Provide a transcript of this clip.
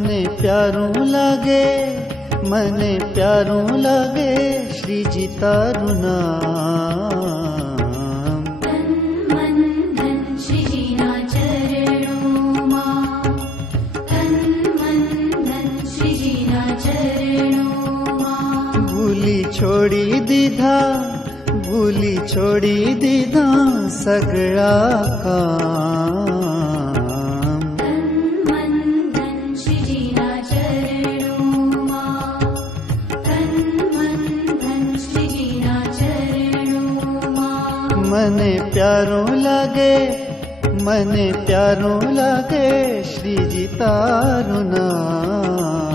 मने प्यारूं लागे, मने प्यारूं लागे श्री जी तारू नाम। तन मन धन श्री जी ना चरणों मां, तन मन धन श्री जी ना चरणों मां। भूली छोड़ी दीधा, भूली छोड़ी दीधा सगळा काम। तन मन धन श्री जी ना चरणों मां, तन मन धन श्री जी ना चरणों मां। मने प्यारो लागे, मने प्यारो लागे श्री जी तारू नाम।